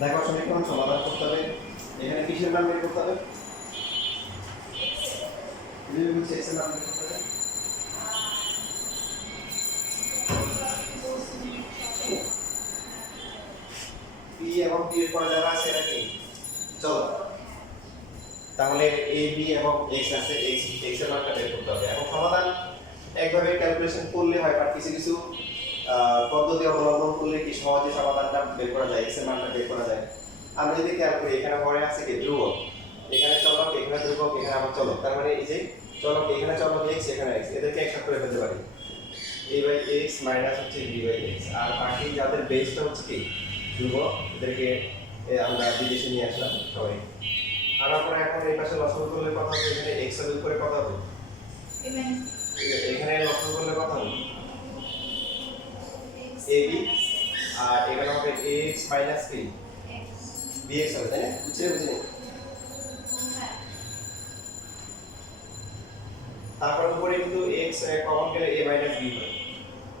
দেখো সমীকরণ সমাধান করতে হবে। এখানে কিসের মান বের করতে হবে? x এর মান বের করতে হবে। p এবং p এর পরে যারা আছে এরা কি? চলো তাহলে a b এবং x আছে, x এর মানটা বের করতে হবে। এখন সমাধান একভাবে ক্যালকুলেশন করলে হয়, বাট কিছু কিছু পদ্ধতি অবলম্বন করলে কি সহজে সমাধানটা বের করা যায়, x এর মানটা বের করা যায়। আমরা যদি খেয়াল করি এখানে পরে আছে কি ধ্রুবক, এখানে চলক, এখানে ধ্রুবক, এখানে আবার চলক, তার মানে এই যে চলক এখানে চলক x এখানে x, এদেরকে একসাথে করে ফেলতে পারি a/x মাইনাস হচ্ছে b/x। আর বাকি যাদের বেসটা হচ্ছে কি ধ্রুবক, এদেরকে আমরা বিদেশে নিয়ে আসলাম সবাই। আনার পরে এখন এই পাশে লসাগু করলে কত হবে? এখানে x এর উপরে কত হবে? এখানে লসাগু করলে কত হবে? ab, আর এখানে হবে ax মাইনাস কি bx হবে, তাই না? বুঝিনি? তারপর উপরে কিন্তু x কমন গেলে a মাইনাস b হবে।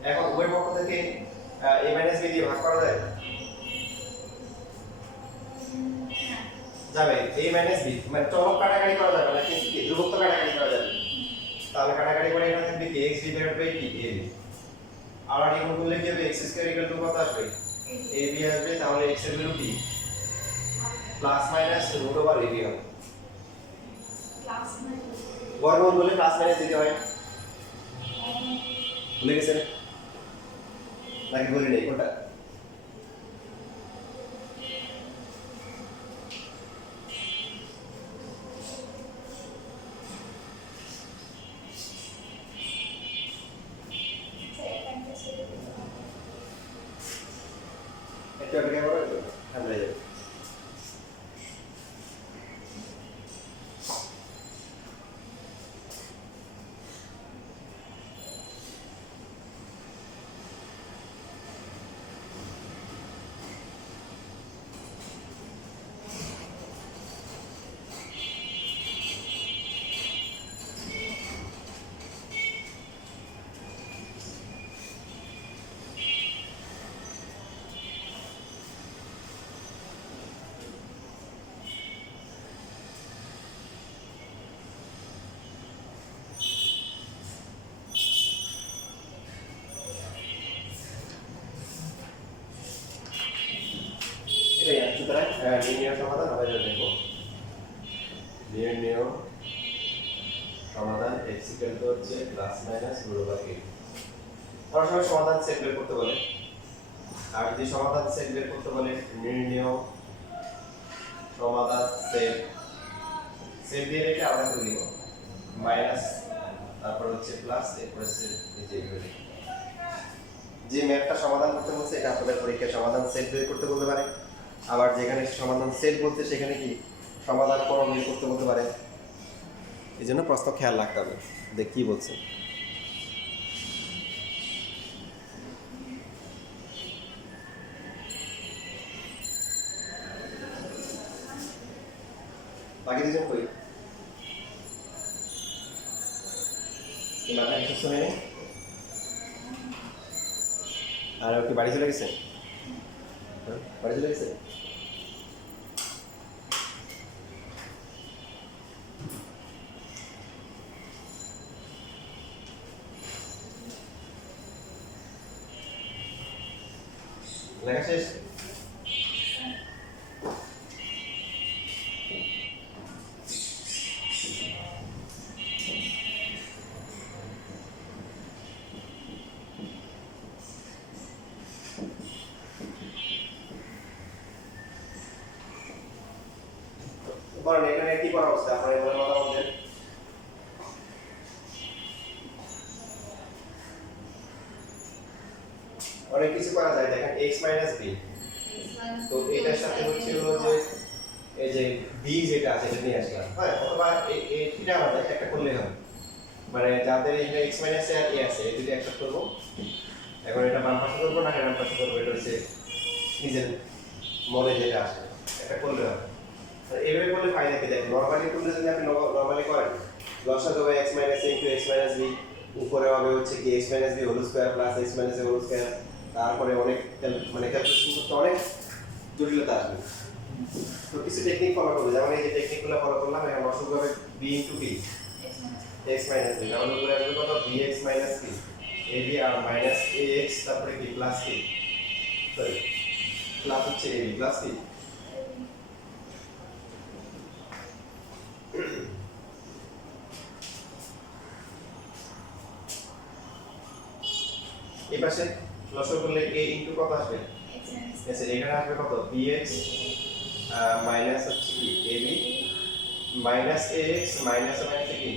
এখন উভয় পক্ষ থেকে a মাইনাস b দিয়ে ভাগ করা যায়? যাবে। a মাইনাস b মানে চলক কাটাকাটি করা যাবে না, কিন্তু কি ধ্রুবক তো কাটাকাটি করা যাবে। তাহলে কাটাকাটি করে এখানে থাকবে কি x ডিভাইডেড বাই কি a b। আর এখানে করলে কি হবে? x স্কয়ার ইকুয়াল টু কত আসবে? a b আসবে। তাহলে x এর ভ্যালু কি plus minus root over a b হবে। বর্গমূল বলে প্লাস মাইনাস দিতে হয়, ভুলে গেছেন নাকি? বলি নেই কোনটা? একটু অপেক্ষা করো, ঠান্ডা হয়ে যাবে। সুতরাং লিনিয়ার সমাধান আমরা যেটা দেখব, লিনিয়ার সমাধান x ইকুয়াল টু হচ্ছে plus minus root over a। আমরা সবাই সমাধান সেট বের করতে বলে, আর যদি সমাধান সেট বের করতে বলে নির্ণয় সমাধান সেট, সেট দিয়ে রেখে আলাদা করে দিব মাইনাস, তারপর হচ্ছে প্লাস, এরপর সেট নিচে এগুলো যে ম্যাথটা সমাধান করতে বলছে এটা আপনাদের পরীক্ষায় সমাধান সেট বের করতে বলতে পারে। আবার যেখানে সমাধান সেট বলতে সেখানে কি সমাধান ক্রম বের করতে বলতে পারে। এই জন্য প্রশ্ন খেয়াল রাখতে হবে দেখ কি বলছে। বাকি দুজন কই? কি মাথা সুস্থ হয়নি? আর ওকে বাড়ি চলে গেছে? বাড়ি চলে গেছে? লেখা শেষ? বলেন এখানে কি করা অবস্থা আপনার এবার মতামত দেন। অনেক কিছু করা যায়, দেখেন x মাইনাস b, তো এটার সাথে হচ্ছে হলো যে এই যে b যেটা আছে এটা নিয়ে আসলাম, হ্যাঁ, অথবা এটা আমাদের একটা করলে হবে, মানে যাদের এখানে x মাইনাস a আর a আছে এই দুটো একসাথে করব। এখন এটা বাম পাশে করব না ডান পাশে করব, এটা হচ্ছে নিজের মনে যেটা আসে এটা করলে হবে। এইভাবে করলে ফায়দা কি? দেখেন নরমালি করলে যদি আপনি নরমালি করেন লসাগু হবে x minus a into x minus b, উপরে হবে হচ্ছে কি x minus b whole square plus x minus a whole square, তারপরে অনেক মানে ক্যালকুলেশন করতে অনেক জটিলতা আসবে। তো কিছু টেকনিক ফলো করবে, যেমন এই যে টেকনিকগুলো ফলো করলাম, এখন লসাগু হবে b into b x minus b, তাহলে উপরে আসবে কত bx মাইনাস b, ab আর মাইনাস ax তারপরে কি প্লাস কি, সরি প্লাস হচ্ছে ab প্লাস কি, এই পাশে লসাগু করলে a ইনটু কত আসবে, আচ্ছা এখানে আসবে কত bx মাইনাস হচ্ছে কি ab মাইনাস ax মাইনাস হচ্ছে কি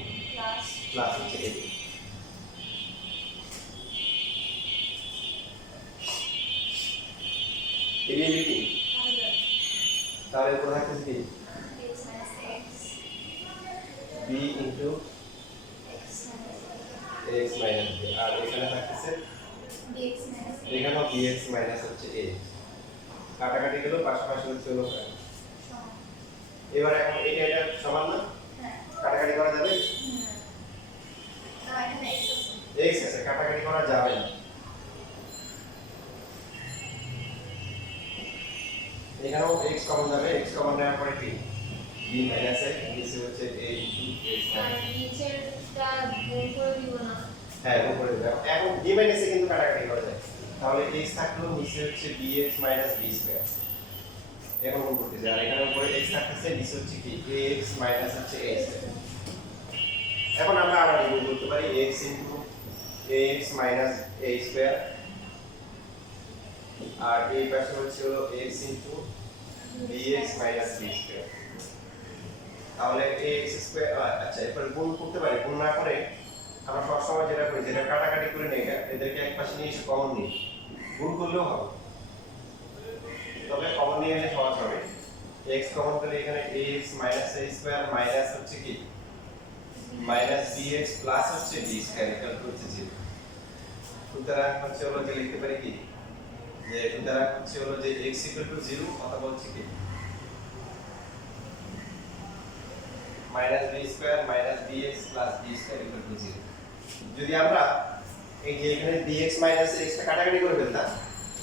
প্লাস হচ্ছে ab। ab ab কি তাহলে উপরে থাকছে কি b into x minus b, আর এখানে থাকছে এখানে bx মাইনাস হচ্ছে a, কাটাকাটি গেল পাশাপাশি হচ্ছে হলো এবার এখন এটা সমান না, কাটাকাটি করা যাবে, x আছে কাটাকাটি করা যাবে না, এখানেও x কমন যাবে, x কমন নেওয়ার পরে কি b মাইনাস a নিচে হচ্ছে a ইনটু x নিচেরটা গুণ করে দিব না, হ্যাঁ গুণ করে দাও, এখন b মাইনাস a কিন্তু কাটাকাটি করা যায়, তাহলে x থাকলো নিচে হচ্ছে bx মাইনাস b স্কয়ার, এখন গুণ করতে যায়, আর এখানে উপরে x থাকতেছে নিচে হচ্ছে কি ax মাইনাস হচ্ছে a স্কয়ার। এখন আমরা আবার গুণ করতে পারি x into ax minus a square, আর এই পাশে হচ্ছে হলো x into bx minus b square, তাহলে ax স্কয়ার, আচ্ছা এরপর গুণ করতে পারি, গুণ না করে আমরা সবসময় যেটা করি, যেটা কাটাকাটি করে নেই, এদেরকে এক পাশে নিয়ে এসে কমন নিই, গুণ করলেও হবে, তবে কমন নিয়ে এলে সহজ হবে, x কমন করলে এখানে ax minus a square minus হচ্ছে কি মাইনাস bx প্লাস হচ্ছে b স্কয়ার ইকুয়াল টু হচ্ছে 0। সুতরাং হচ্ছে হলো যে লিখতে পারি কি যে সুতরাং হচ্ছে হলো যে x ইকুয়াল টু 0 অথবা হচ্ছে কি minus b square minus bx plus b square equal to 0। যদি আমরা এই যে এখানে dx মাইনাস x টা কাটাকাটি করে ফেলতাম,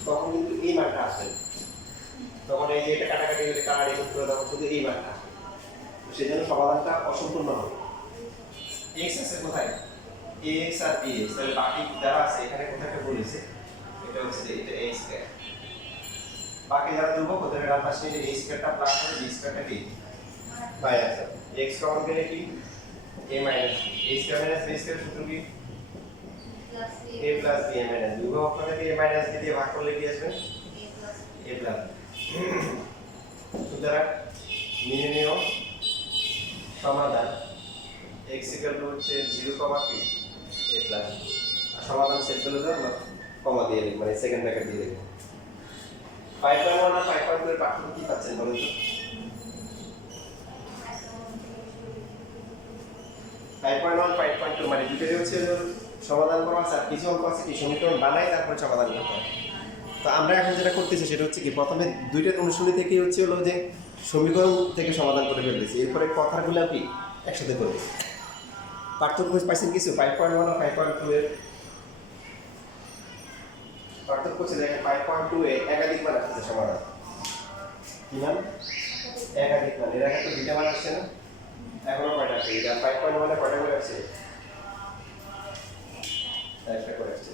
তখন কিন্তু এই মানটা আসবে, তখন এই যে এটা কাটাকাটি করে কাটাকাটি করে তখন শুধু এই মানটা আসবে, তো সেজন্য সমাধানটা অসম্পূর্ণ হবে। x আছে কোথায় ax আর bx, তাহলে বাকি যারা আছে এখানে কোথায় বলেছে এটা হচ্ছে যে এটা a স্কয়ার, বাকি যারা ধ্রুবক ওদের ডান পাশে এই a স্কয়ারটা প্লাস হবে b স্কয়ারটা কি মাইনাস হবে, x কমন গেলে কি a minus a square minus b square সূত্র কি a plus b minus b, উভয় পক্ষকে a মাইনাস b দিয়ে ভাগ করলে কি আসবে a প্লাস। সুতরাং নির্ণেয় সমাধান x ইকুয়াল টু হচ্ছে 0 কমা কি a প্লাস, আর সমাধান সেট করলে তো কমা দিয়ে লিখ, মানে সেকেন্ড ব্র্যাকেট দিয়ে লিখ। 5.1 আর 5.2 এর পার্থক্য কি পাচ্ছেন বলুন তো? 5.1 5.2 মানে দুটোই হচ্ছে সমাধান করা আছে, আর কিছু অঙ্ক আছে কি সমীকরণ বানাই তারপরে সমাধান করতে হবে। তো আমরা এখন যেটা করতেছি সেটা হচ্ছে কি প্রথমে দুইটা অনুশীলনী থেকে হচ্ছে হলো যে সমীকরণ থেকে সমাধান করে ফেলতেছি, এরপরে কথাগুলো কি একসাথে করব। পার্থক্য পাইছেন কিছু 5.1 আর 5.2 এর পার্থক্য হচ্ছে দেখেন 5.2 এ একাধিক মান আসছে সমাধান, কি মান একাধিক মান, এর আগে তো দুইটা মান আসছে না, এখনো কয়টা আছে, এটা 5.1 এ কয়টা করে আসছে, একটা করে আসছে।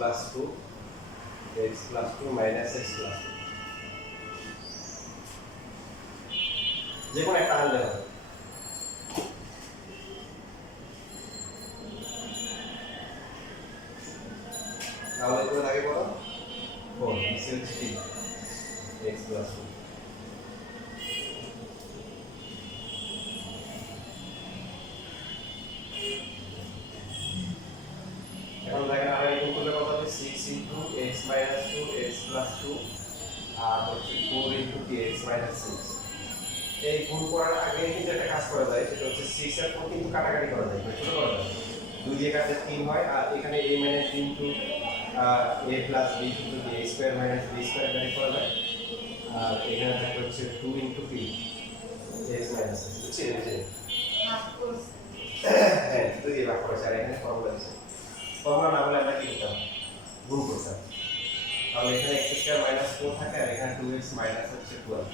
Plus two X plus two minus X plus two, যে কোনো একটা আনলে হবে। তাহলে এগুলো থাকে কত? 4 নিচে হচ্ছে কি x প্লাস 2। এখন দেখেন আমরা এগুলো করলে কত হবে? 6 into x minus 2 x plus 2 আর হচ্ছে 4 ইনটু x মাইনাস 6। এই গুণ করার আগে কিন্তু একটা কাজ করা যায়, সেটা হচ্ছে 6 এর পর কিন্তু কাটাকাটি করা যায়, ছোট করা যায়। 2 দিয়ে কাটলে 3 হয়, আর এখানে a minus b into a plus b into a square minus b square কাটি করা যায়। আর এখানে থাকে হচ্ছে 2 into p x minus x, বুঝছি? হাফ কোর্স হ্যাঁ 2 দিয়ে ভাগ করেছে, আর এখানে ফর্মুলা আছে। ফর্মুলা না বলে আমরা কি করতাম? গুণ করতাম। তাহলে এখানে x স্কয়ার মাইনাস 4 থাকে, আর এখানে 2x মাইনাস হচ্ছে 12।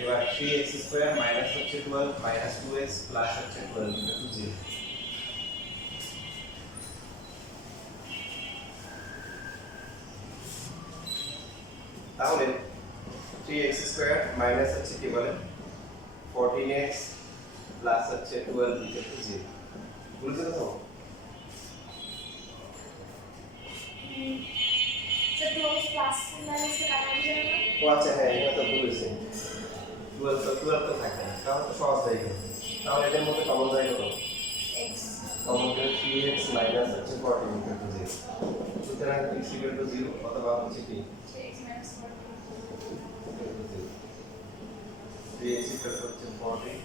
এবার 3x স্কয়ার মাইনাস হচ্ছে 12 মাইনাস 2x প্লাস হচ্ছে 12 ইকুয়াল টু 0। তাহলে 3x স্কয়ার মাইনাস হচ্ছে কি বলে 14x প্লাস হচ্ছে 12 ইকুয়াল টু 0। বুঝতে তো? স্যার 2x প্লাস মাইনাস কাটাকাটি যাবে না? ও আচ্ছা, হ্যাঁ এটা তো বলেছি 12 তো থাকে না, তাহলে তো সহজ হয়ে গেল। তাহলে এদের মধ্যে কমন যায় কত? x কমন গেলে 3x মাইনাস হচ্ছে 14 ইকুয়াল টু 0। সুতরাং x ইকুয়াল টু 0 অথবা হচ্ছে কি 3x minus 14 3x equal to হচ্ছে 40,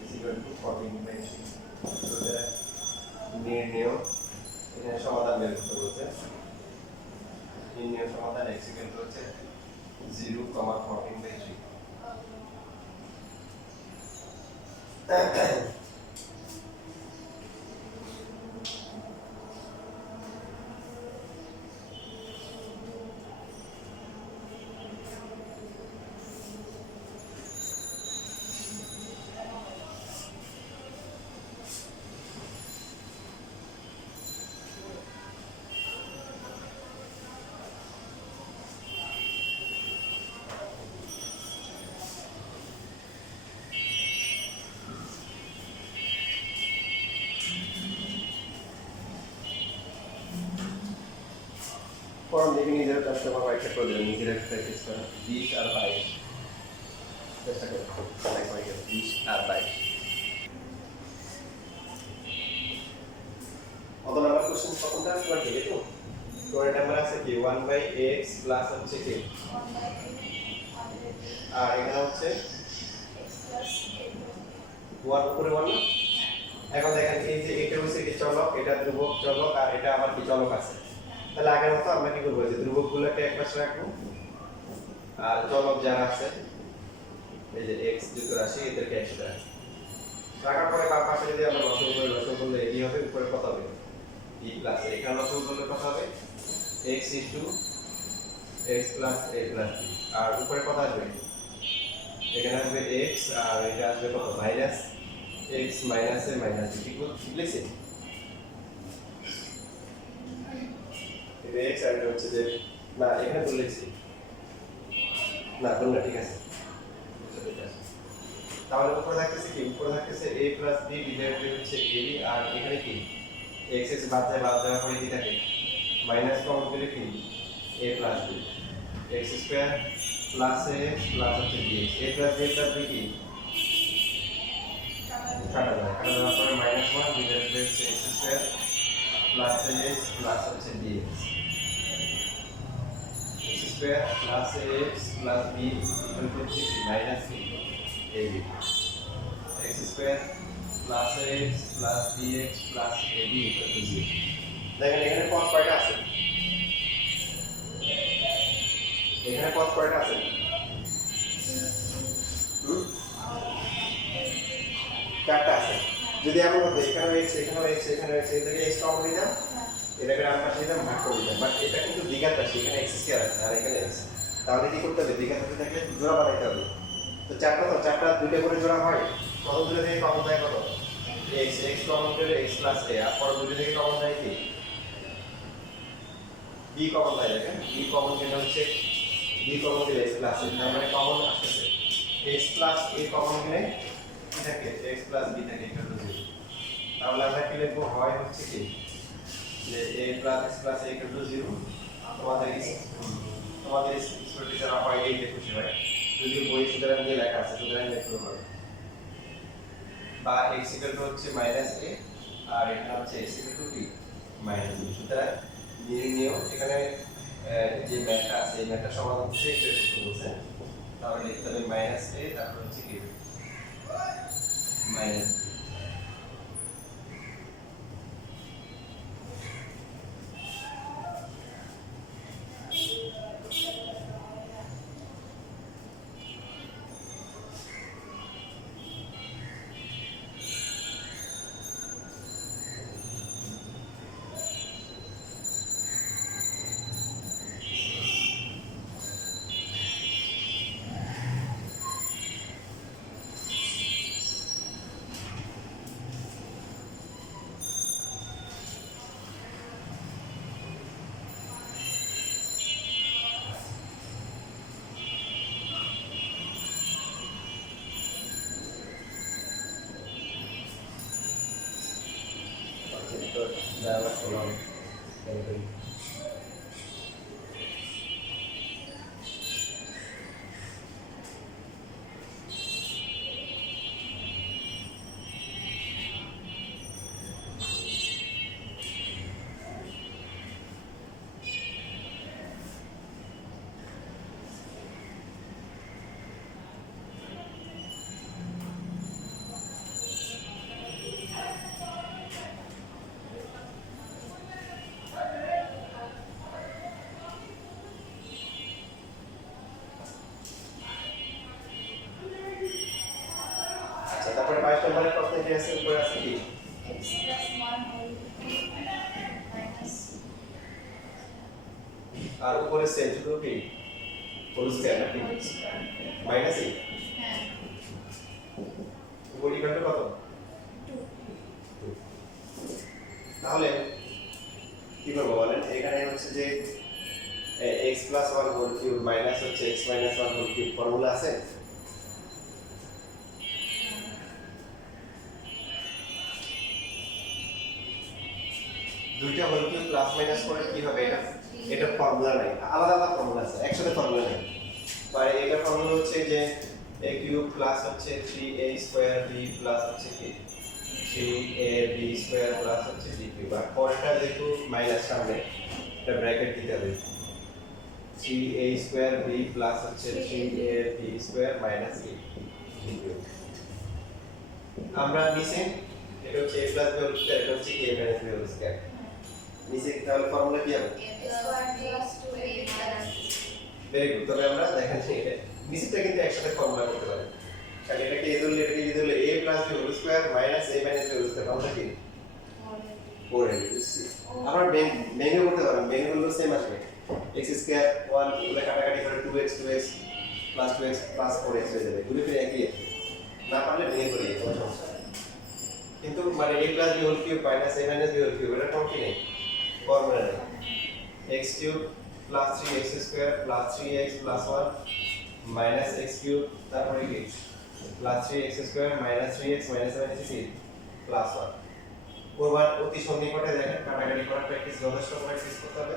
x equal to 14 by 3। সুতরাং নির্ণেয় এখানে সমাধান বের করতে বলছে। নির্ণেয় সমাধান x equal to হচ্ছে 0, 14 by 3। ফর্ম দেখে নিজের কাজটা আমার একটা করে দেবেন, নিজের একটা প্র্যাকটিস করেন। 20 আর 22 চেষ্টা করুন, অনেক হয়ে গেল। 20 আর 22 কত নাম্বার কোশ্চেন? প্রথমটা আছে কি দেখো, পরের নাম্বার আছে কি 1/x প্লাস হচ্ছে কি, 1 by 3 আর এখানে হচ্ছে x plus 1 উপরে 1 না। এখন দেখেন এই যে এটা হচ্ছে কি চলক, এটা ধ্রুবক চলক, আর এটা আবার কি চলক আছে। তাহলে আগের মতো আমরা কি করবো, যে ধ্রুবকগুলোকে একপাশে রাখবো, আর চলক যারা আছে এই যে x যুক্ত রাশি এদেরকে একসাথে রাখবো। রাখার পরে বাম পাশে যদি আমরা লসাগু করি, লসাগু করলে এই হবে, উপরে কত হবে e প্লাস a। এখানে লসাগু করলে কত হবে x into x plus a plus b, আর উপরে কত আসবে, এখানে আসবে x, আর এটা আসবে কত minus x minus a minus b। ঠিক লিখছি? এটা x আর এটা হচ্ছে যে না, এখানে ভুল লিখছি না, ভুল না, ঠিক আছে। তাহলে উপরে থাকতেছে কি, উপরে থাকতেছে a প্লাস b ডিভাইডেড হচ্ছে ab, আর এখানে কি x x বাদ যায়, বাদ যাওয়ার পরে কি থাকে মাইনাস কমন করলে কি a plus b, x square plus a plus হচ্ছে bx। a plus b plus b কি কাটা যায়, কাটা যাওয়ার পরে মাইনাস 1 ডিভাইডেড হচ্ছে x square plus ax plus হচ্ছে bx। x square plus ax plus b equal to হচ্ছে minus ab। x square plus ax plus bx plus ab equal to 0। দেখেন এখানে পদ কয়টা আছে, এখানে পদ কয়টা আছে? চারটা আছে। যদি এমন হতো এখানেও x এখানেও x এখানেও x, এটাকে x কমন দিতাম, এটাকে ডান পাশে দিতাম, ভাগ করে দিতাম। বাট এটা কিন্তু দ্বিঘাত রাশি, এখানে x স্কয়ার আছে আর এখানে x। তাহলে কি করতে হবে, দ্বিঘাত রাশি থাকলে জোড়া বানাইতে হবে। তো চারটা, তো চারটা দুইটা করে জোড়া হয়, কত দূরে থেকে কমন যায় কত x, x কমন করলে x প্লাস a, আর পর দুটো থেকে কমন যায় কি বি কমন পাই দেখেন বি কমন গেলে হচ্ছে বি কমন গেলে এক্স প্লাস তার মানে কমন আসছে এক্স প্লাস এ কমন গেলে কি থাকে এক্স প্লাস বি থাকে ইকুয়াল টু 0 তাহলে আমরা কি লিখবো হয় হচ্ছে কি যে a plus x plus a equal to 0 তোমাদের স্কুল টিচার হয় এই দেখে খুশি হয় যদি বই সুতরাং দিয়ে লেখা আছে সুতরাং লিখতে হবে বা x ইকুয়াল টু হচ্ছে মাইনাস a আর এখানে হচ্ছে x equal two b minus b সুতরাং নির্ণয় এখানে যে ম্যাথটা আছে এই ম্যাথটা সমাধান করতে একটু করতে বলছে তাহলে লিখতে হবে মাইনাস a তারপর হচ্ছে কি মাইনাস তো দাঁড়া করলাম আচ্ছা তারপরে 22 নম্বরের প্রশ্নে কি আছে উপরে আছে কি x plus 1 whole minus আর উপরে সেল শুধু কি হোল স্কয়ার নাকি whole square মাইনাস a হ্যাঁ উপরে ইকুয়াল টু কত 2 তাহলে কি করব বলেন এখানে হচ্ছে যে x plus 1 whole cube minus হচ্ছে x minus 1 whole cube formula আছে দুইটা হোল কিউব প্লাস মাইনাস করে কি হবে এটা এটা ফর্মুলা নাই আলাদা আলাদা ফর্মুলা আছে একসাথে ফর্মুলা নাই মানে এটা ফর্মুলা হচ্ছে যে a কিউব প্লাস হচ্ছে 3a স্কয়ার b প্লাস হচ্ছে কি 3ab স্কয়ার প্লাস হচ্ছে b কিউব আর পরেরটা যেহেতু মাইনাস সামনে এটা ব্র্যাকেট দিতে হবে 3a স্কয়ার b প্লাস হচ্ছে 3ab square minus b cube আমরা নিচে এটা হচ্ছে a plus b whole square এটা হচ্ছে a minus b whole square নিচে তাহলে ফর্মুলা কি হবে x square plus 2a minus very good তবে আমরা দেখেন যে এটা নিচেটা কিন্তু একসাথে ফর্মুলা করতে পারি তাহলে এটাকে এ ধরলে এটাকে বি ধরলে a plus b whole square minus a minus b whole square আমরা কি করে দিচ্ছি আমরা ভেঙে করতে পারবেন ভেঙে করলেও সেম আসবে x স্কয়ার 1 এগুলো কাটাকাটি করে 2x 2x plus 2x plus 4x হয়ে যাবে দুটো ফিরে একই আছে না পারলে ভেঙে করি কোনো সমস্যা নেই কিন্তু মানে a plus b whole cube minus a minus b whole cube এটা কোন কি নেই ফর্মুলা নেই x cube plus 3x square plus 3x plus 1 minus x cube তারপরে কি plus 3x square minus 3x minus 7x plus 1 over অতি সন্নিকটে দেখেন কাটাকাটি করার প্র্যাকটিস যথেষ্ট প্র্যাকটিস করতে হবে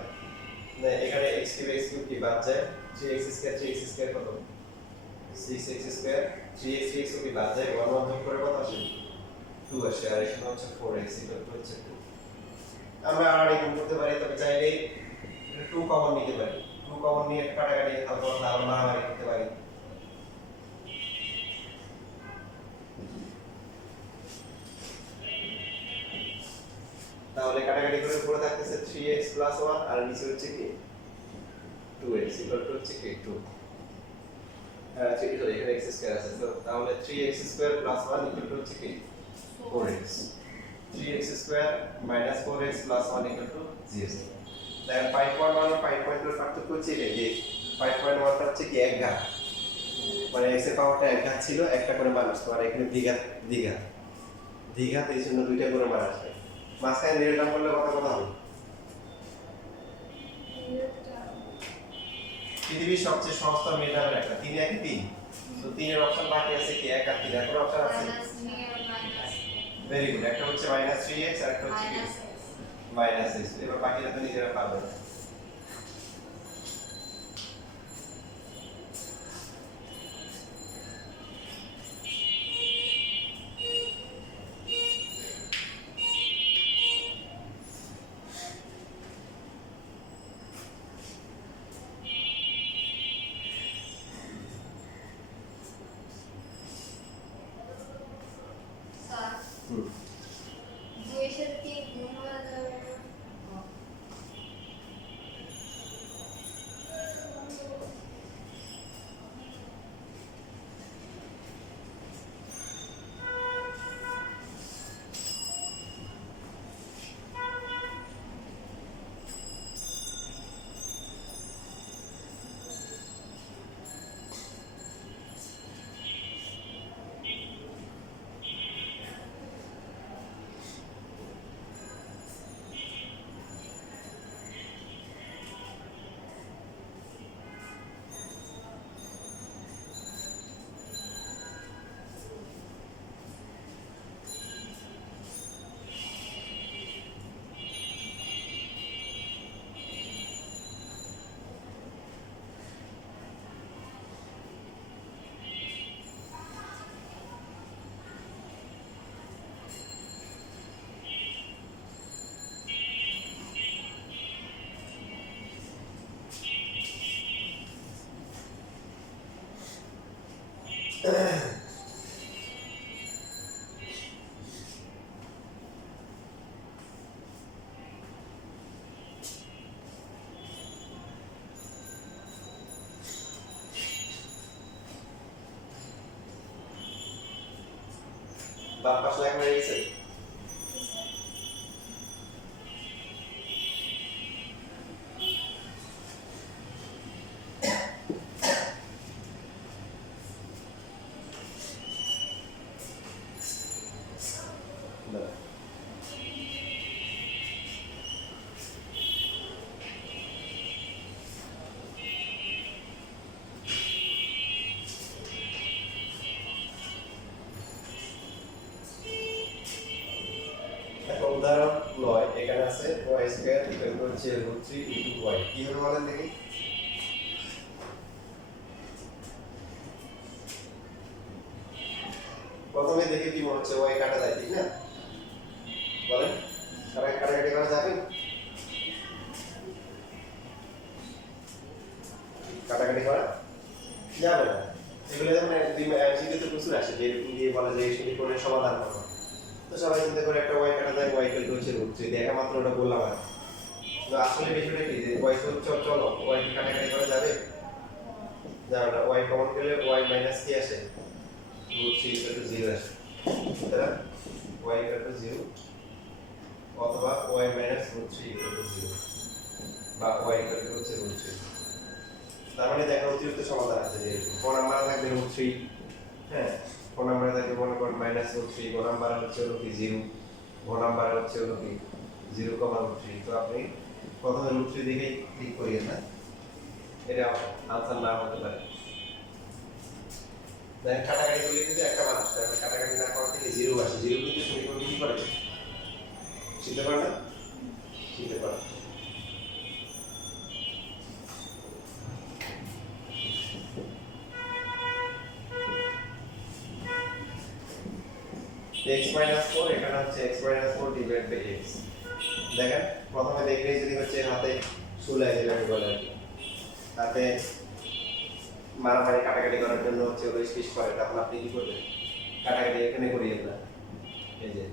না এখানে x কিউব কি বাদ যায় 3x স্কয়ার কত 6x স্কয়ার 3x কি বাদ যায় 1 1 যোগ করে কত আসে 2 আসে আর এখানে হচ্ছে 4x হচ্ছে 2 আমরা আর গুণ করতে পারি তবে চাইলে 2 কমন নিতে পারি 2 কমন নিয়ে কাটাকাটি হালকা পাতলা আবার মারামারি করতে পারি তাহলে কাটাকাটি করে উপরে থাকতেছে 3x 1 আর নিচে হচ্ছে কি 2x হচ্ছে কি 2 সরি এখানে x স্কয়ার আছে তো তাহলে 3x স্কয়ার 1 হচ্ছে কি 4x 3x স্কয়ার 4x 1 0 দেখেন 5.1 আর 5.2 এর পার্থক্য হচ্ছে এই যে 5.1 টা হচ্ছে কি এক ঘাত মানে x এর পাওয়ারটা এক ঘাত ছিল একটা করে মান আসতো আর এখানে দ্বিঘাত এই জন্য দুইটা করে মান আসবে মাঝখানে নির্ণয় করলে কত হবে পৃথিবীর সবচেয়ে সহজতম নির্ণয় একটা 3 1 3 তো 3 এর অপশন বাকি আছে কি 1 আর 3 এর অপশন আছে ভেরি গুড একটা হচ্ছে -3x আর একটা হচ্ছে কি -x এবার বাকিটা তো নিজেরা পারবে বাম পাশ লেখা হয়ে গেছে উদাহরণ 9 এখানে আছে y স্কয়ার ইকুয়াল টু হচ্ছে √3 ইনটু y কি হবে বলেন দেখি প্রথমে দেখে কি মনে হচ্ছে y কাটা যায় ঠিক না বলেন কাটাকাটি করা যাবে কাটাকাটি করা যাবে না এগুলো যেমন এমসিকিউ তে প্রচুর আসে যে এরকম দিয়ে বলা যায় এই সমীকরণের সমাধান করো তো সবাই চিন্তা করে একটা y কাটা যায় y ইকুয়াল টু হচ্ছে √3 দেখা মাত্র ওটা বললাম আর তো আসলে বিষয়টা কি যে y চলো y কে কাটাকাটি করা যাবে যাবে না y কমন গেলে y মাইনাস কি আসে √3 ইকুয়াল টু 0 আসে তাহলে y ইকুয়াল টু 0 অথবা y মাইনাস √3 ইকুয়াল টু 0 বা y ইকুয়াল টু হচ্ছে √3 তার মানে দেখা অতিরিক্ত সমাধান আছে যে কোন নাম্বার থাকবে √3 হ্যাঁ কোন নাম্বার থাকবে মনে করেন -√3 কোন নাম্বার হচ্ছে হলো কি 0 কোন নাম্বার হচ্ছে হলো কি 0,3 তো আপনি প্রথমে √3 দেখে ক্লিক করিয়েন না এটা আনসার না হতে পারে দেখেন কাটাকাটি করলে কিন্তু একটা মান আসবে কাটাকাটি না করা থেকে 0 আসে 0 কিন্তু সমীকরণ কি করে শিখতে পারে না শিখতে পারে x 4 এখানে হচ্ছে x 4 ডিভাইড বাই x দেখেন প্রথমে দেখলেই যদি হচ্ছে হাতে সুলাই যেটাকে বলে আর কি তাতে মারামারি কাটাকাটি করার জন্য হচ্ছে ওই স্পেস করে তখন আপনি কি করবেন কাটাকাটি এখানে করিয়েন না এই যে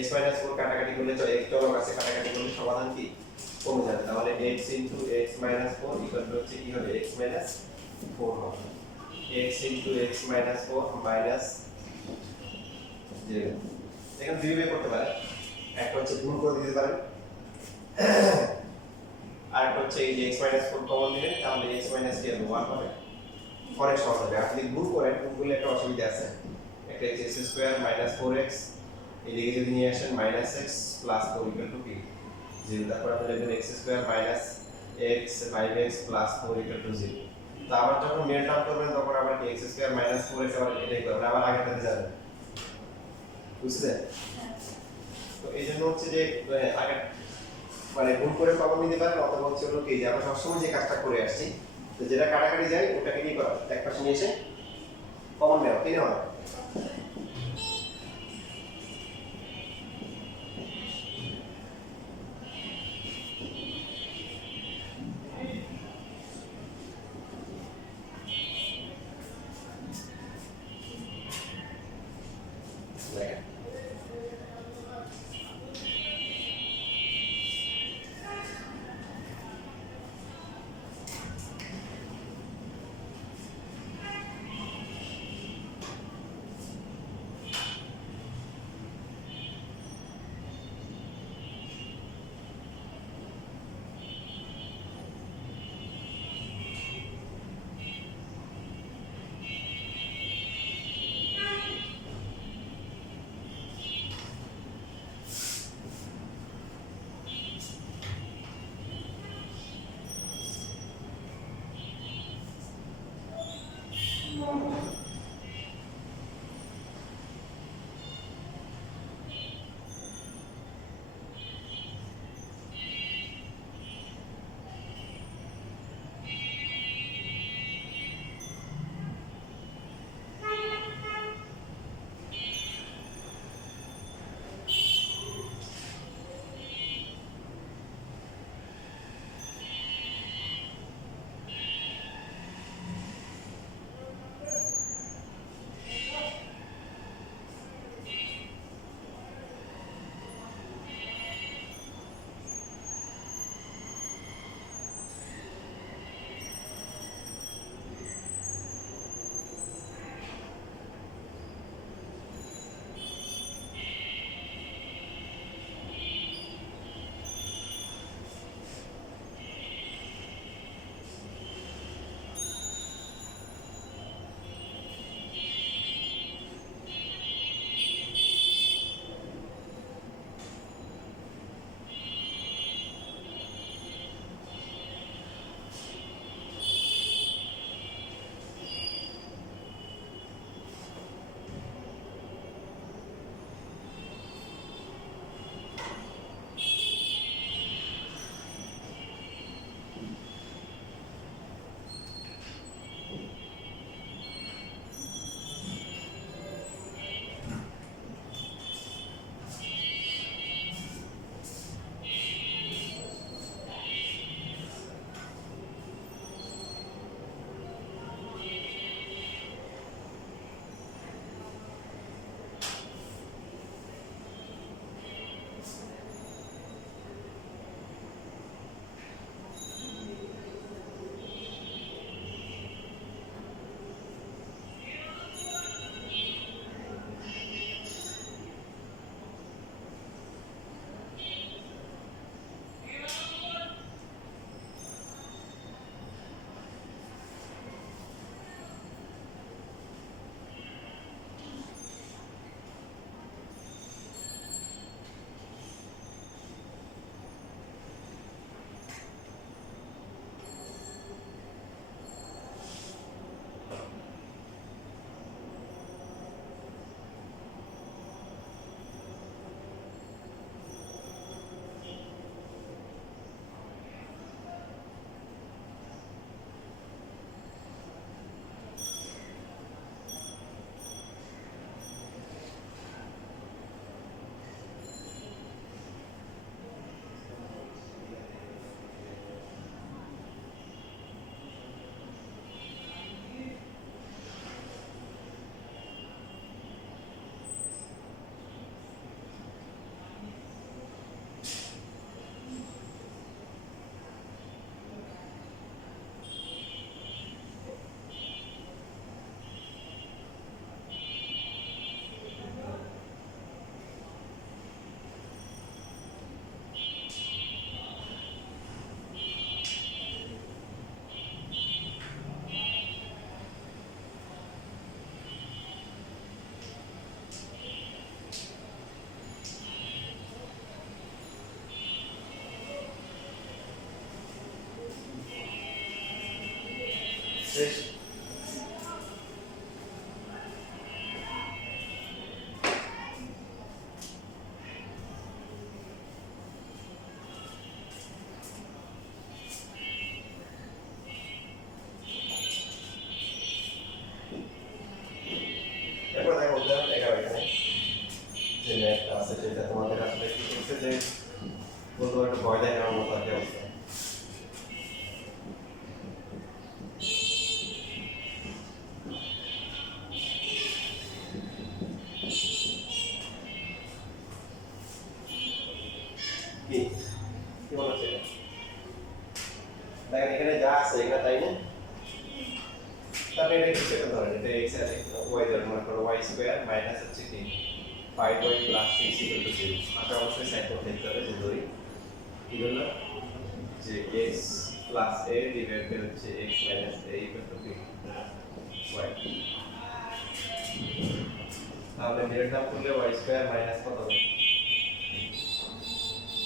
x 4 কাটাকাটি করলে তো x চলক আছে কাটাকাটি করলে সমাধান কি কমে যাবে তাহলে x x 4 ইকুয়াল টু হচ্ছে কি হবে x 4 হবে x x 4 মাইনাস 0 এখানে দুই ভাবে করতে পারেন একটা হচ্ছে গুণ করে দিতে পারেন আর একটা হচ্ছে এই যে x 4 কমন দিবেন তাহলে x কি হবে 1 হবে ফরেক্স সহজ হবে আপনি গুণ করেন গুণ করলে একটা অসুবিধা আছে একটা x স্কয়ার 4x এদিকে যদি নিয়ে আসেন -x + 4 = কি 0 তারপর আপনি লিখবেন x square x 5x plus 4 equal to 0। তো আবার যখন মেন টার্ম করবেন তখন আবার কি x স্কয়ার মাইনাস 4 এর আবার এটাই করবেন, আবার আগেরটাতে যাবেন। বুঝছেন? তো এই জন্য হচ্ছে যে আগে মানে ভুল করে কমন নিতে পারেন, অথবা হচ্ছে হলো কি যে আমরা সবসময় যে কাজটা করে আসছি, তো যেটা কাটাকাটি যায় ওটাকে কি করা, এক পাশে নিয়ে এসে কমন নেওয়া, কি নেওয়া। দেখেন শেষ। এরপর দেখো উদাহরণ 11 এখানে যে ম্যাথ আছে সেটা তোমাদের আসলে কি করছে যে বলতে একটা ভয় দেখানোর মতো একটা অবস্থা। কি কি মনে হচ্ছে এটা? দেখেন এখানে যা আছে এখানে তাই না? তারপরে এটা কিছু একটা ধরেন, এটা x আর y ধরেন, মনে করো y স্কয়ার মাইনাস হচ্ছে কি 5y প্লাস 6 ইকুয়াল টু 0। আমরা অবশ্যই সাইড করে লিখতে হবে যে ধরি কি হলো যে x plus a divide by হচ্ছে x minus a equal to y। তাহলে ডিভাইড দাম করলে y স্কয়ার মাইনাস কত হবে?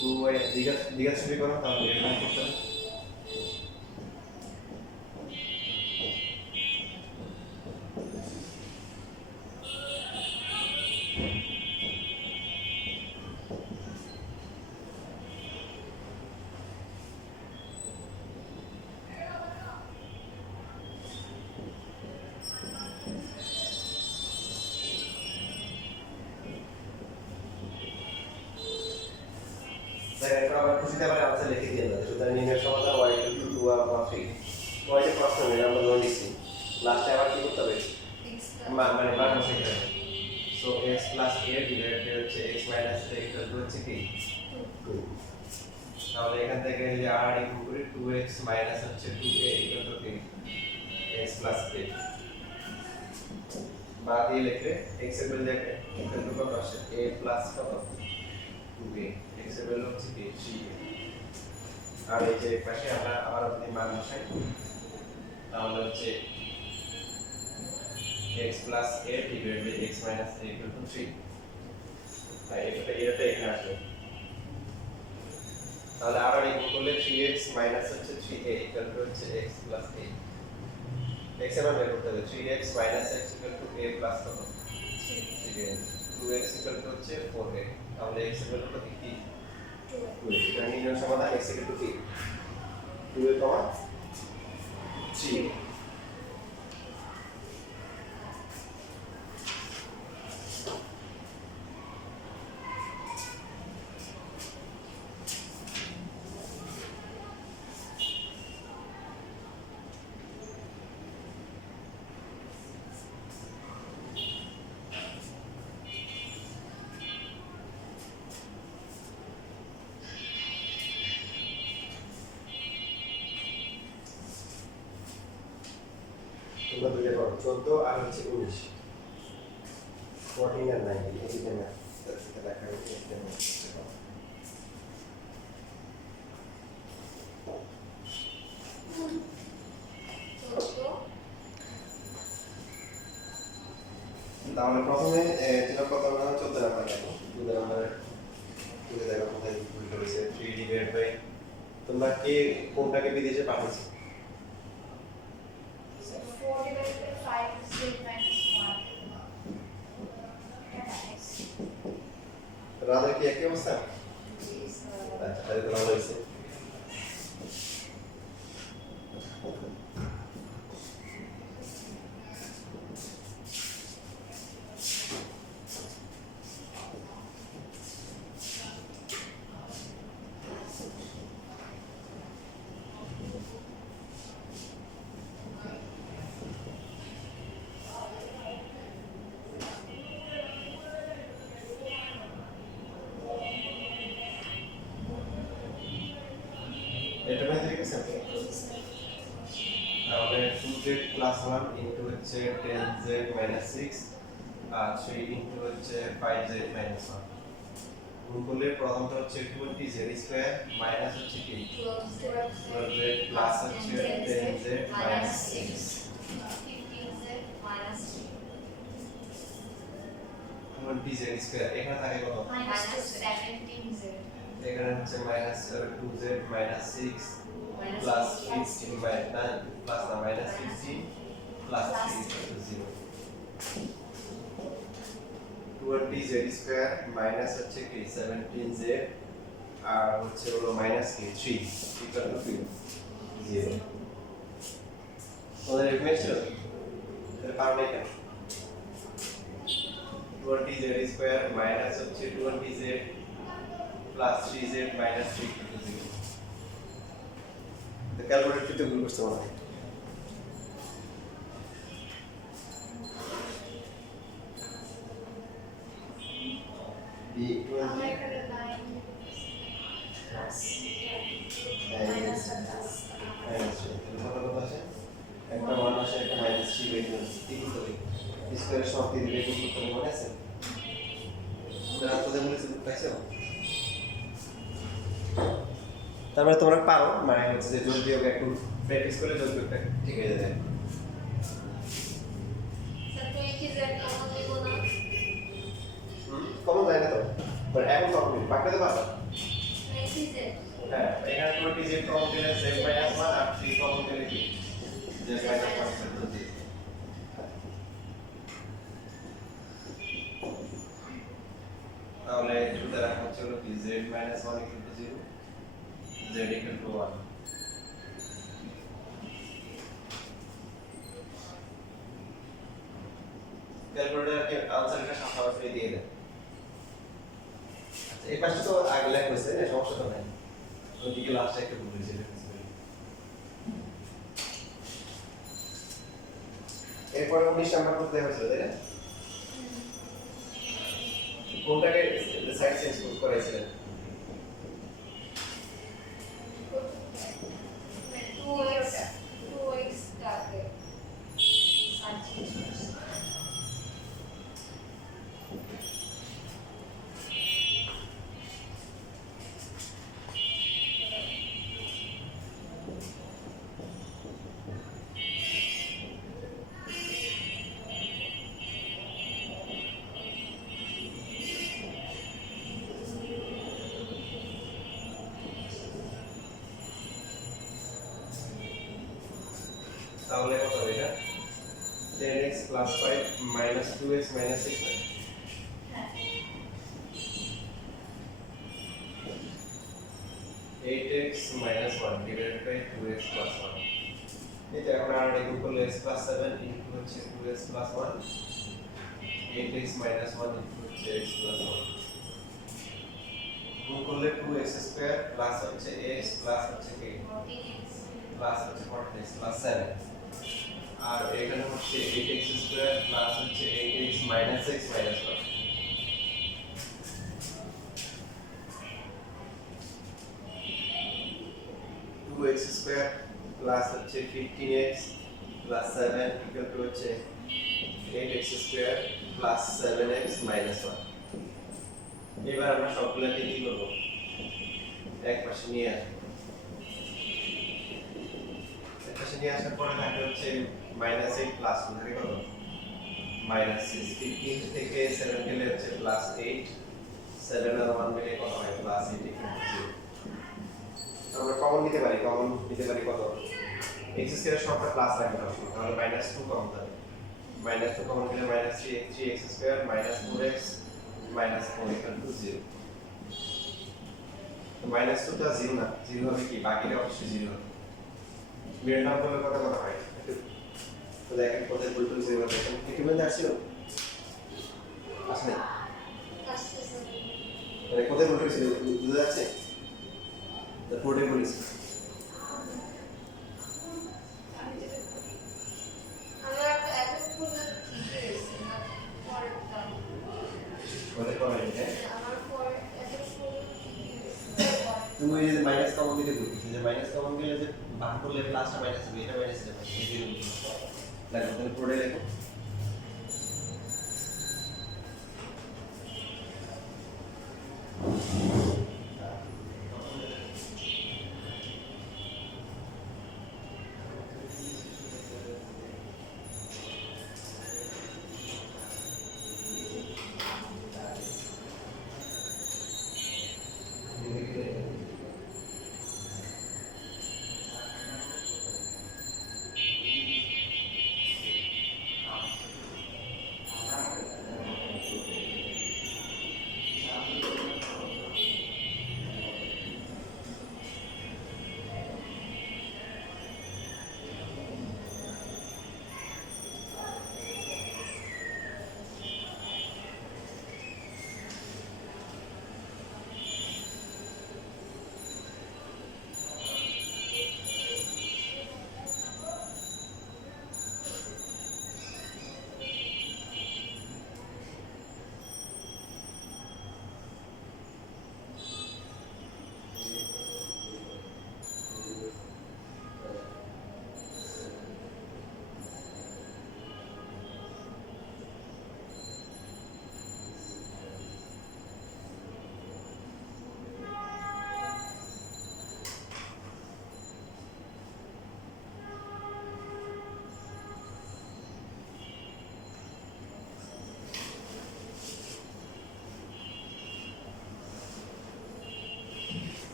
2y দ্বিঘাত শুরু করো, তাহলে ডিভাইড দাম করতে হবে দেখেন আবার খুশিতে আবার আনসার লিখে দিয়ে দেন। সুতরাং নির্ণয়ের সমাধান y ইকুয়াল টু 2 আর 3। y যে প্রশ্ন নেই আমরা ধরে নিছি, লাস্টে আবার কি করতে হবে? মানে বার বসাইতে হবে। So x plus a divided by হচ্ছে x minus a equal to হচ্ছে কি 2। তাহলে এখান থেকে যদি r ইকুয়াল করি 2x মাইনাস হচ্ছে 2a ইকুয়াল টু কি x প্লাস a। বাদ দিয়ে লিখলে x এর ভ্যালু দেখে ইকুয়াল টু কত আসে? a প্লাস কত 2a, x এর ভ্যালু হচ্ছে কি 3a। আর এই যে পাশে আমরা আবার যদি মান বসাই তাহলে হচ্ছে x plus a divided by x minus a equal to 3। তাই এটা এখানে আসবে। তাহলে আবার ইকুয়াল করলে 3x মাইনাস হচ্ছে 3a equal to হচ্ছে x plus a। x এর মান বের করতে হবে 3x minus x equal to a plus কত 3a। 2x equal to হচ্ছে 4a। তাহলে x equal to কত কি 2a। এটা নির্ণয় সমাধান x equal to কি 2a, 3। তোমরা দুইটা করো 14 আর হচ্ছে 19, 14 আর 19 এদিকে না সেটা দেখা হচ্ছে এটা না। তাহলে প্রথমে যেটা কত আমরা 14 নাম্বার দেখো, 14 নাম্বার তুলে দেখো কোথায় ভুল করেছে। 3 ডিভাইড বাই তোমরা কে কোনটাকে বিদেশে পাঠিয়েছো? 4 divided by 5 is 8 minus 1. রাদের কি একই অবস্থা? Yes, আচ্ছা তাহলে তো ভালো হয়েছে। এটা মানে ঠিক আছে। তাহলে 2z প্লাস 1 ইনটু হচ্ছে 10z মাইনাস 6 আর 3 ইনটু হচ্ছে 5z মাইনাস 1। গুণ করলে প্রথমটা হচ্ছে 20z স্কয়ার মাইনাস হচ্ছে কি 12z প্লাস হচ্ছে 10z minus 6 15z minus 20z square. এখানে থাকে কত? minus 17z এখানে হচ্ছে minus 2z minus 6 minus plus 16 plus না minus 16 plus 3 equal to 0 20z square minus হচ্ছে কি 17z আর হচ্ছে হলো মাইনাস কি 3 ইকুয়াল টু 0 ওদের ইকুয়েশন এর কারণে কেন 20z স্কয়ার মাইনাস হচ্ছে 20z plus 3z minus 3 equal to 0 তো ক্যালকুলেটর তে গুণ করতে হবে b20 আমার এখানে 9 প্লাস মাইনাস একটা মান আসে একটা মাইনাস 3 বের করছি তিন করে স্কয়ার সব তিন বের করতে মনে আছে তোমরা তোদের মনে আছে পাইছো তারপরে তোমরা পারো মানে হচ্ছে যে যোগ বিয়োগ একটু প্র্যাকটিস করলে যোগ বিয়োগটা ঠিক হয়ে যাবে কমন যায় না তো বাট এখন কমন বাকিটা তো পারো হ্যাঁ এখানে তোমার কি z কমন দিলে z মাইনাস 1 আর 3 কমন দিলে কি z মাইনাস 1 সেটা দিয়ে তাহলে সুতরাং রাখা হচ্ছে হলো কি z minus 1 equal to 0 z equal to 1 calculator কে আনসারটা সরাসরি দিয়ে দেন আচ্ছা এই পাশে তো আগে লেখা হয়েছে না সমস্যা তো নাই ওইদিকে লাস্টে একটা ভুল হয়েছে এরপর 19 নাম্বার করতে হয়েছিল তাই না কোনটাকে সাইড চেঞ্জ করাইছিলেন তাহলে কত হবে এটা 10x 5 2x 6 না 8x 1 divided by 2x 1 এটা এখন আর এটা গুণ করলে x 7 ইনটু হচ্ছে 2x 1 8x 1 ইনটু হচ্ছে x 1 গুণ করলে 2x স্কয়ার প্লাস হচ্ছে x প্লাস হচ্ছে কি প্লাস হচ্ছে 14x প্লাস 7 আর এখানে হচ্ছে 8x স্কয়ার প্লাস হচ্ছে 8x minus x minus 1 2x square plus হচ্ছে 15x প্লাস 7 ইকুয়াল টু হচ্ছে 8x square plus 7x minus 1 এবার আমরা সবগুলোকে কি করব এক পাশে নিয়ে আসব এক পাশে নিয়ে আসার পরে থাকে হচ্ছে মাইনাস 8 প্লাস 2 থাকে কত মাইনাস 6 15 থেকে 7 গেলে হচ্ছে প্লাস 8 7 আর 1 মিলে কত হয় প্লাস 8 ইকুয়াল টু 0 আমরা কমন নিতে পারি কত x স্কয়ার সবটা প্লাস রাখতে হবে তাহলে মাইনাস 2 কমন হবে মাইনাস 2 কমন গেলে minus 3x square minus 4x minus 4 equal to 0 তো মাইনাস 2 টা 0 না 0 হবে কি বাকিটা অবশ্যই 0 হবে মিডল টার্ম করলে কত হয় তো দেখেন কত ইকুয়াল টু 0 দেখেন কি বলতে আসছিল আসলে মানে কত ইকুয়াল টু 0 বুঝা যাচ্ছে the portable is তুমি এই যে মাইনাস কমন দিতে বলছিস যে মাইনাস কমন দিলে যে ভাগ করলে প্লাসটা মাইনাস হবে এটা মাইনাস যাবে এই জিরো দেখো তাহলে পড়ে লেখো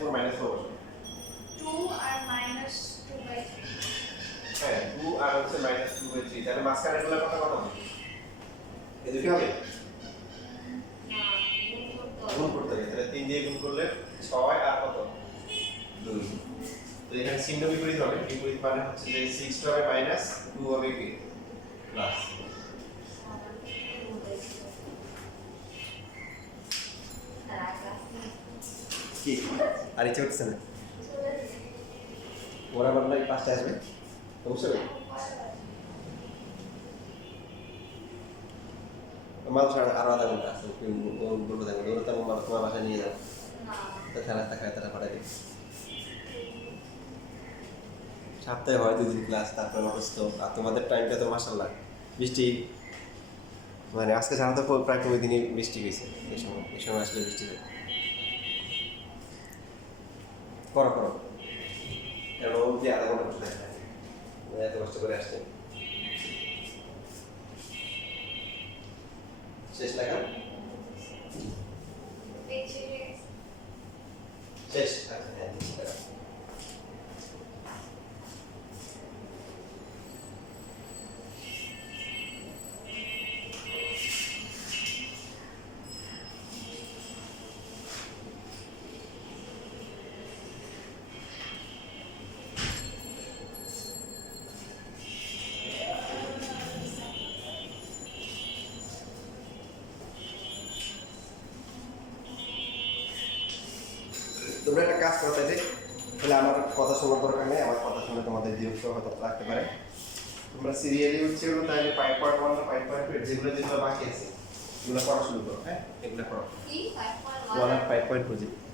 -4 -4 বসো। 2 আর -2/3 হ্যাঁ 2 আর হচ্ছে -2/3 তাহলে মাঝখানেরগুলো কত কত হবে? এই দুটো হবে না গুণ করতে হবে তাহলে 3 দিয়ে গুণ করলে 6 আর কত 2 তো এখানে চিহ্ন বিপরীত হবে বিপরীত মানে হচ্ছে যে 6 হবে মাইনাস 2 হবে কি প্লাস কি আর ইচ্ছে হচ্ছে না ওরা বললো এই পাঁচটা আসবে অবশ্যই মাল ছাড়া আরো আধা ঘন্টা আছে বলবো দেখো ওরা তো মাল তোমার বাসায় নিয়ে যাও তো খেলা খায় তারা পাঠাই দিবে সপ্তাহে হয় 2 দিন ক্লাস তারপর অবস্থ আর তোমাদের টাইমটা তো মাশাআল্লাহ বৃষ্টি মানে আজকে সারা তো প্রায় 2 দিনই বৃষ্টি হয়েছে এই সময় আসলে বৃষ্টি হয় করো করো এর মধ্যে আধা ঘন্টা বসে থাকবে এত কষ্ট করে আসছে শেষ লেখা শেষ আচ্ছা হ্যাঁ শেষ লেখা তোমরা একটা কাজ করো তাইলে তাহলে আমার কথা শোনার দরকার নেই আমার কথা শুনে তোমাদের বিরক্ত হতে রাখতে পারে তোমরা সিরিয়ালি হচ্ছে ওগুলো তাহলে 5.1 না 5.2 যেগুলো যেগুলো বাকি আছে এগুলো পড়া শুরু করো হ্যাঁ এগুলো পড়ো 1 আর 5.2